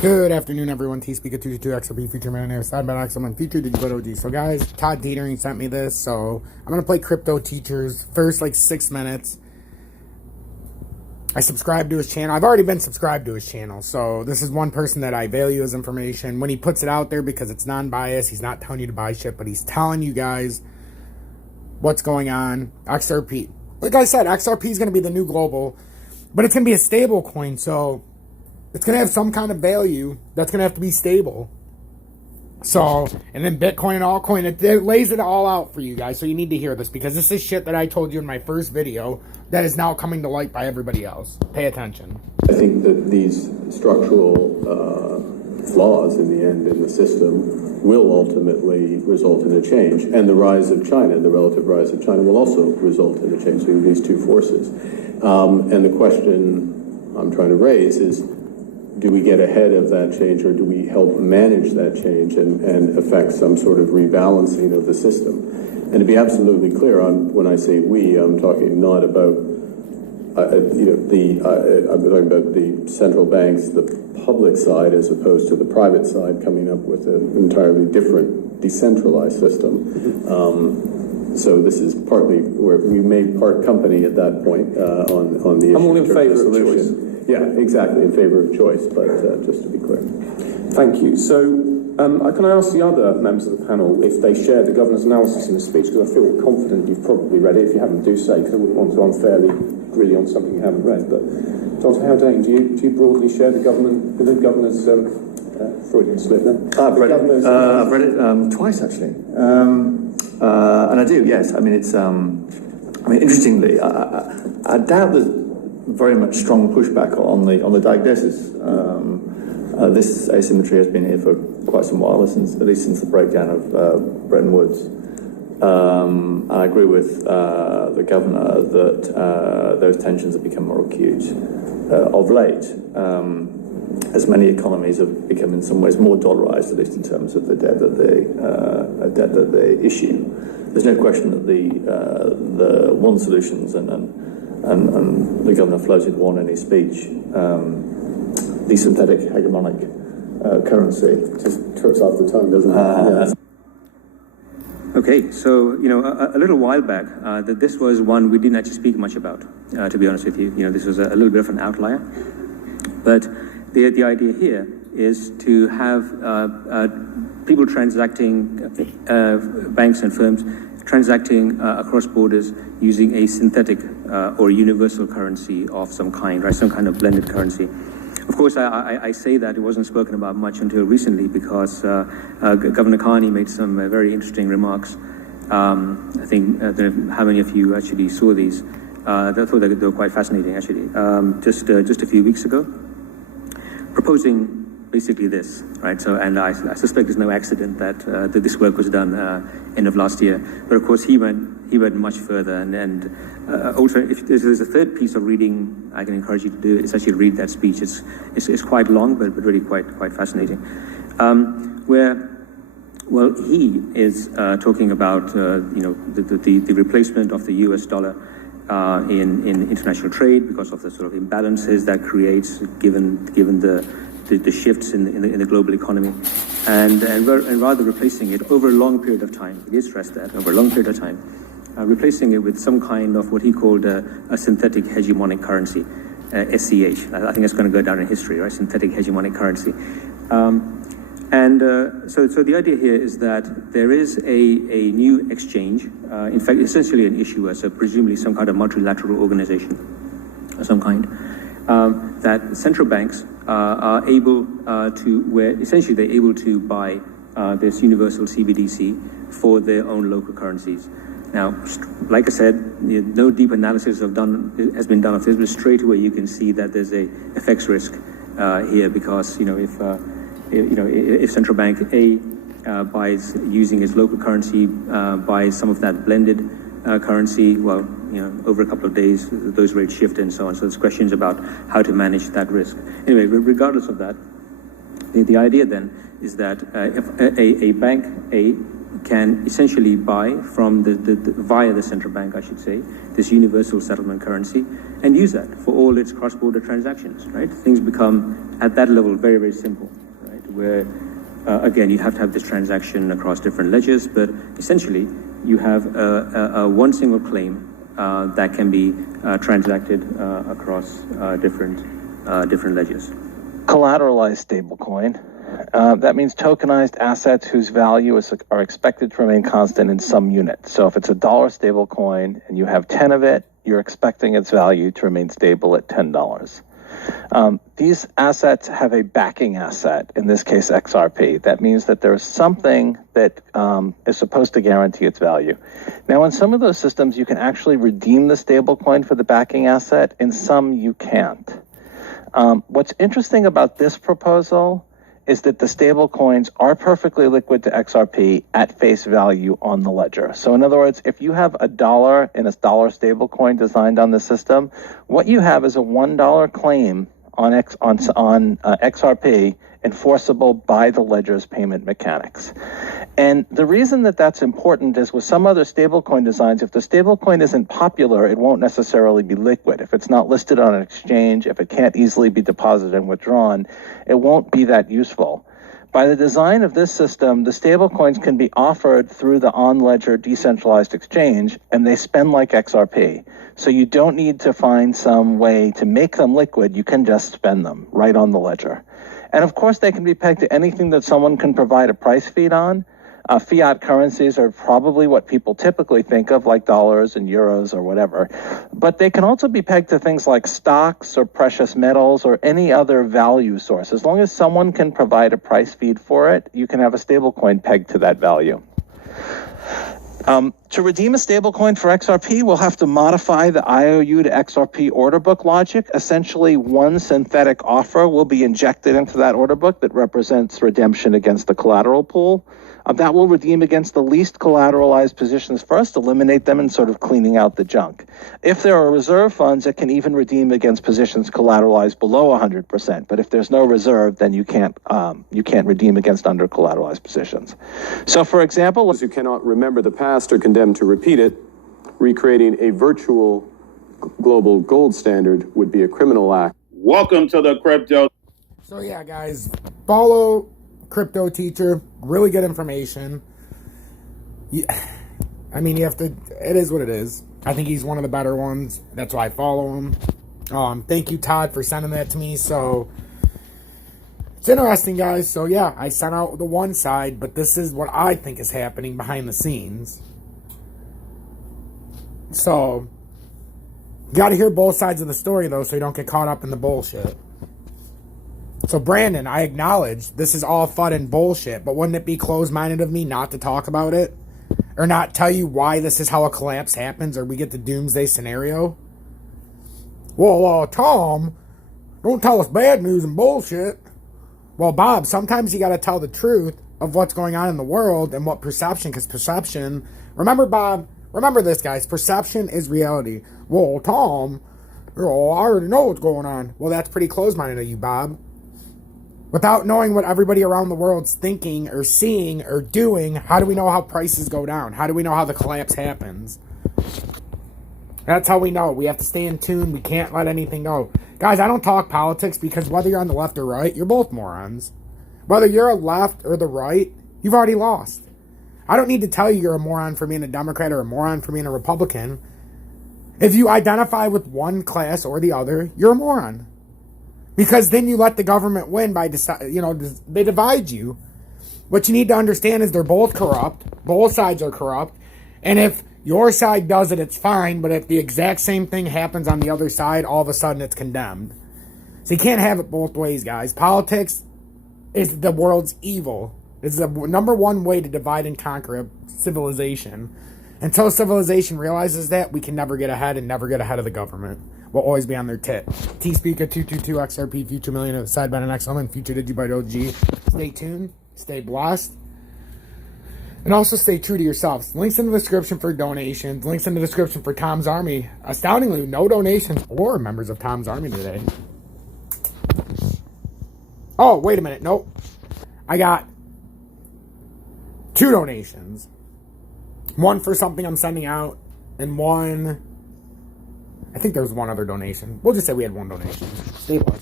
Good afternoon, everyone. T-Speaker 222 XRP Future Millionaire, side by XM Future Digital OG. So, guys, Todd Dietering sent me this, so I'm gonna play Crypto Teachers first, like 6 minutes. I subscribe to his channel. I've already been subscribed to his channel, so this is one person that I value his information when he puts it out there because it's non-biased. He's not telling you to buy shit, but he's telling you guys what's going on. XRP, like I said, XRP is gonna be the new global, but it's gonna be a stable coin, so it's going to have some kind of value that's going to have to be stable. So, and then Bitcoin and altcoin, it lays it all out for you guys. So you need to hear this because this is shit that I told you in my first video that is now coming to light by everybody else. Pay attention. I think that these structural flaws in the end in the system will ultimately result in a change. And the rise of China, the relative rise of China will also result in a change. So you have these two forces. And the question I'm trying to raise is, do we get ahead of that change, or do we help manage that change and affect some sort of rebalancing of the system? And to be absolutely clear, when I say we, I'm talking not about, I'm talking about the central banks, the public side, as opposed to the private side coming up with an entirely different decentralized system. So this is partly where we may part company at that point on the issue. I'm all in favour of choice. Yeah, exactly, in favor of choice, but just to be clear. Thank you. So, can I ask the other members of the panel if they share the Governor's analysis in the speech, because I feel confident you've probably read it. If you haven't, do say, because I wouldn't want to unfairly grill you on something you haven't read. But, Dr. Howdane, do you broadly share the Governor's Freudian slip there? I've read it twice, actually. And I do, yes. I mean, it's, interestingly, I doubt there's very much strong pushback on the diagnosis. This asymmetry has been here for quite some while, at least since the breakdown of Bretton Woods. And I agree with the Governor that those tensions have become more acute of late, as many economies have become in some ways more dollarized, at least in terms of the debt that they issue. There's no question that the one solutions and the Governor floated one in his speech, the synthetic hegemonic currency. Just trips off the tongue, doesn't it? Okay, so, a little while back, that this was one we didn't actually speak much about, to be honest with you. This was a little bit of an outlier. But the idea here is to have people transacting, banks and firms transacting across borders using a synthetic or universal currency of some kind, right? Some kind of blended currency. Of course, I say that it wasn't spoken about much until recently because Governor Carney made some very interesting remarks. I think I don't know how many of you actually saw these. I thought they were quite fascinating, actually. Just a few weeks ago, proposing basically this, right? So, and I suspect there's no accident that this work was done end of last year. But of course, he went much further. And also, if there's a third piece of reading I can encourage you to do, it's actually read that speech. It's quite long, but really quite fascinating. Well, he is talking about the replacement of the U.S. dollar in international trade because of the sort of imbalances that creates given the shifts in the global economy, and rather replacing it over a long period of time. He did stress that over a long period of time, replacing it with some kind of what he called a synthetic hegemonic currency, SCH. I think it's going to go down in history, right? Synthetic hegemonic currency. So the idea here is that there is a new exchange, in fact, essentially an issuer, so presumably some kind of multilateral organization of some kind, that central banks are able essentially they're able to buy this universal CBDC for their own local currencies. Now, like I said, no deep analysis has been done of this, but straight away you can see that there's a FX risk here because if central bank A buys using its local currency, buys some of that blended currency, well, over a couple of days, those rates shift and so on. So there's questions about how to manage that risk. Anyway, regardless of that, the idea then is that if a bank A can essentially buy from via the central bank, I should say, this universal settlement currency, and use that for all its cross-border transactions, right? Things become, at that level, very, very simple, right? Where, again, you have to have this transaction across different ledgers, but essentially, you have a one single claim that can be transacted across different ledgers. Collateralized stablecoin. That means tokenized assets whose value are expected to remain constant in some unit. So if it's a dollar stablecoin and you have 10 of it, you're expecting its value to remain stable at $10. These assets have a backing asset, in this case XRP. That means that there's something that is supposed to guarantee its value. Now, in some of those systems, you can actually redeem the stablecoin for the backing asset. In some, you can't. What's interesting about this proposal is that the stable coins are perfectly liquid to XRP at face value on the ledger. So in other words, if you have $1 in a dollar stable coin designed on the system, what you have is a $1 claim on XRP enforceable by the ledger's payment mechanics. And the reason that that's important is with some other stablecoin designs, if the stablecoin isn't popular, it won't necessarily be liquid. If it's not listed on an exchange, if it can't easily be deposited and withdrawn, it won't be that useful. By the design of this system, the stablecoins can be offered through the on-ledger decentralized exchange, and they spend like XRP. So you don't need to find some way to make them liquid. You can just spend them right on the ledger. And of course, they can be pegged to anything that someone can provide a price feed on. Fiat currencies are probably what people typically think of, like dollars and euros or whatever. But they can also be pegged to things like stocks or precious metals or any other value source. As long as someone can provide a price feed for it, you can have a stablecoin pegged to that value. To redeem a stablecoin for XRP, we'll have to modify the IOU to XRP order book logic. Essentially, one synthetic offer will be injected into that order book that represents redemption against the collateral pool. That will redeem against the least collateralized positions first, eliminate them, and sort of cleaning out the junk. If there are reserve funds, it can even redeem against positions collateralized below 100%. But if there's no reserve, then you can't redeem against under collateralized positions. So, for example, Those who cannot remember the past are condemned to repeat it. Recreating a virtual global gold standard would be a criminal act. Welcome to the crypto. So yeah, guys, follow Crypto Teacher. Really good information. I mean, it is what it is. I think he's one of the better ones. That's why I follow him. Thank you, Todd, for sending that to me. So it's interesting, guys. So yeah, I sent out the one side, but this is what I think is happening behind the scenes. So you got to hear both sides of the story, though, so you don't get caught up in the bullshit. So, Brandon, I acknowledge this is all fun and bullshit, but wouldn't it be closed-minded of me not to talk about it? Or not tell you why this is how a collapse happens, or we get the doomsday scenario? Well, Tom, don't tell us bad news and bullshit. Well, Bob, sometimes you got to tell the truth of what's going on in the world and what perception, because perception... Remember, Bob, remember this, guys. Perception is reality. Well, Tom, I already know what's going on. Well, that's pretty closed-minded of you, Bob. Without knowing what everybody around the world's thinking or seeing or doing, how do we know how prices go down? How do we know how the collapse happens? That's how we know. We have to stay in tune. We can't let anything go. Guys, I don't talk politics because whether you're on the left or right, you're both morons. Whether you're a left or the right, you've already lost. I don't need to tell you you're a moron for being a Democrat or a moron for being a Republican. If you identify with one class or the other, you're a moron. Because then you let the government win by, they divide you. What you need to understand is they're both corrupt. Both sides are corrupt. And if your side does it, it's fine. But if the exact same thing happens on the other side, all of a sudden it's condemned. So you can't have it both ways, guys. Politics is the world's evil. It's the number one way to divide and conquer a civilization. Until civilization realizes that, we can never get ahead and never get ahead of the government. We'll always be on their tit. T-Speaker 222 XRP, Future Millionaire, Side by an XLM, Future Digibyte OG. Stay tuned, stay blessed, and also stay true to yourselves. Links in the description for donations. Links in the description for Tom's Army. Astoundingly, no donations or members of Tom's Army today. Oh, wait a minute. Nope. I got 2 donations. One for something I'm sending out, and one, I think there was one other donation. We'll just say we had 1 donation. Stay blessed.